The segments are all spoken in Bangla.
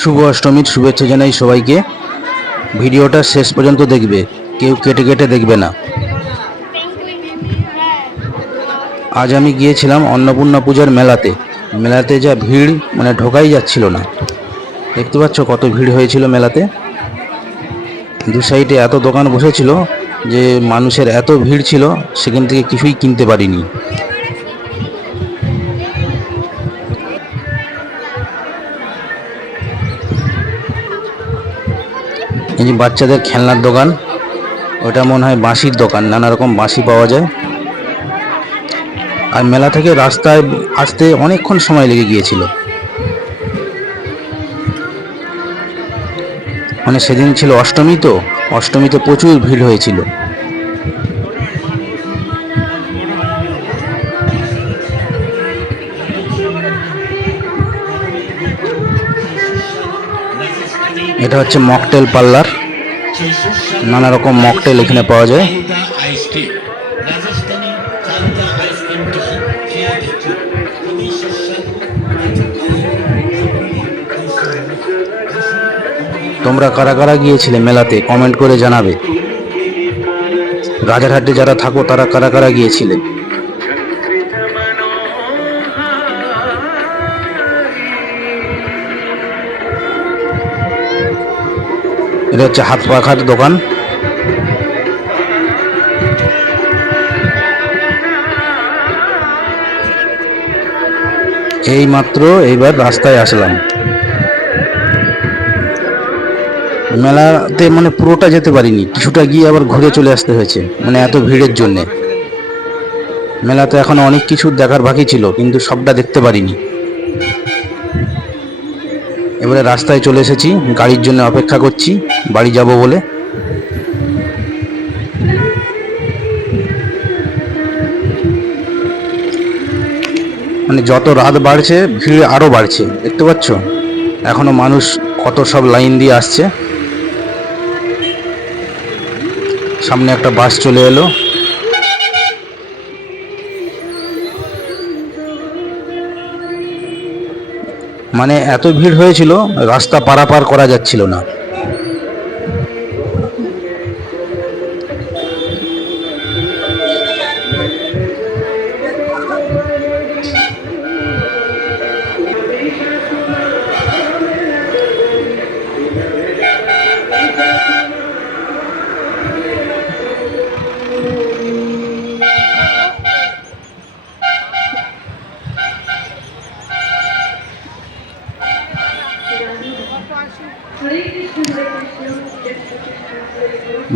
শুভ অষ্টমীর শুভেচ্ছা জানাই সবাইকে। ভিডিওটা শেষ পর্যন্ত দেখবে, কেউ কেটে কেটে দেখবে না। আজ আমি গিয়েছিলাম অন্নপূর্ণা পূজার মেলাতে। মেলাতে যা ভিড় মানে ঢোকাই যাচ্ছিল না। দেখতে পাচ্ছ কত ভিড় হয়েছিল মেলাতে। দু সাইডে এত দোকান বসেছিল যে মানুষের এত ভিড় ছিল, সেখান থেকে কিছুই কিনতে পারিনি। এই যে বাচ্চাদের খেলনার দোকান, ওটা মনে হয় বাঁশির দোকান, নানা রকম বাঁশি পাওয়া যায়। আর মেলা থেকে রাস্তায় আসতে অনেকক্ষণ সময় লেগে গিয়েছিল। মানে সেদিন ছিল অষ্টমী তো, অষ্টমীতে প্রচুর ভিড় হয়েছিল। এটা হচ্ছে মকটেল পার্লার। নানা রকম মকটেল এখানে পাওয়া যায়। তোমরা কারা কারা গিয়েছিলে মেলাতে কমেন্ট করে জানাবে। রাজারহাটে যারা থাকো, তারা কারা কারা গিয়েছিলে? এটা হচ্ছে হাত পাখার দোকান। এই মাত্র এইবার রাস্তায় আসলাম। মেলাতে মানে পুরোটা যেতে পারিনি, কিছুটা গিয়ে আবার ঘুরে চলে আসতে হয়েছে মানে এত ভিড়ের জন্যে। মেলাতে এখন অনেক কিছু দেখার বাকি ছিল, কিন্তু সবটা দেখতে পারিনি। এবারে রাস্তায় চলে এসেছি, গাড়ির জন্য অপেক্ষা করছি, বাড়ি যাব বলে। মানে যত রাত বাড়ছে, ভিড় আরও বাড়ছে, দেখতে পাচ্ছ? এখনও মানুষ কত সব লাইন দিয়ে আসছে। সামনে একটা বাস চলে এলো। মানে এত ভিড় হয়েছিল রাস্তা পারাপার করা যাচ্ছিল না।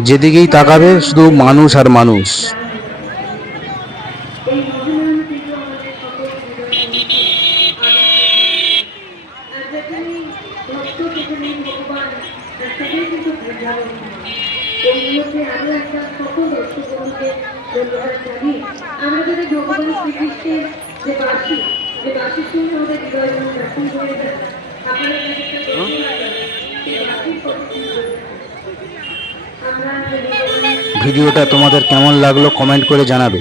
যেদিকেই তাকাবে, শুধু মানুষ আর মানুষ। আমরা যদি ভগবান শ্রীকৃষ্ণের যে যে আমাদের হৃদয় করে দেন আপনারা যদি একটা প্রশ্ন রাখেন, সেই বাসির পথে আমরা যে ভগবানের ভিডিওটা তোমাদের কেমন লাগল কমেন্ট করে জানাবে।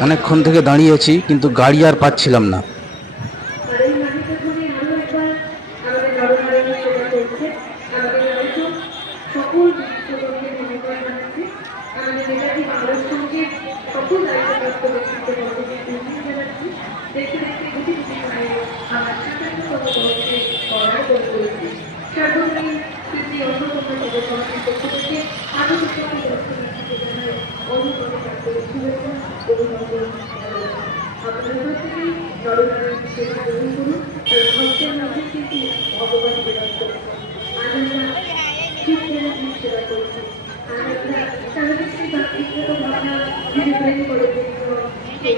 একটা থেকে দাঁড়িয়েছি কিন্তু গাড়ি আর পাচ্ছিলাম না ধরবো আর আমিও একটা কথা রেখেছিলাম যে আমরা কবার সংগঠনেরই কবার তিনজন কেন তিনবার থেকে আর কবার অনেকক্ষণ থেকে দাঁড়িয়েছি কিন্তু গাড়ি আর পাচ্ছিলাম না আর এই মানুষের জন্য আরও একবার আমাদের নরনারায়ণ সেবা চলছে আমাদের হয়তো সকল বিশ্বজনকে ধন্যবাদ জানাচ্ছি আমাদের নেতাজি বাংলার সঙ্গে সকল দায়িত্বপ্রাপ্ত ব্যক্তিকে বড়দের ধন্যবাদ জানাচ্ছি দেখতে দেখতে গুটি গুটি পায়ে আমার সাতান্নতম বর্ষে করার করে করেছি সর্বজনীন কৃতি অন্যতম সদস্যের পক্ষ থেকে আরও সকল দর্শনার্থীকে জানাই অনুপ্রবেশ করে শুভেচ্ছা আপনাদের প্রত্যেকেই নরনারায়ণ সেবা গ্রহণ করুন কারণ ভক্তের মধ্যে কিন্তু ভগবান বিরাজ করেছেন আমরা ঠিক যেরকম সেবা করছি আর আমরা তাহলে সেই ভক্তিগত ভাবনা প্রেম করে সেই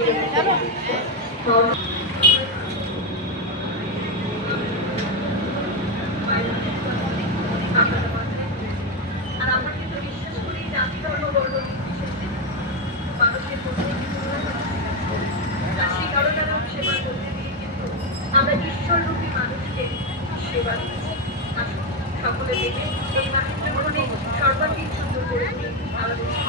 সেবা ঠাকুরের দেবে এই মাহেন্দ্র গ্রহণে সর্বাধিক সুন্দর করেছে আমাদের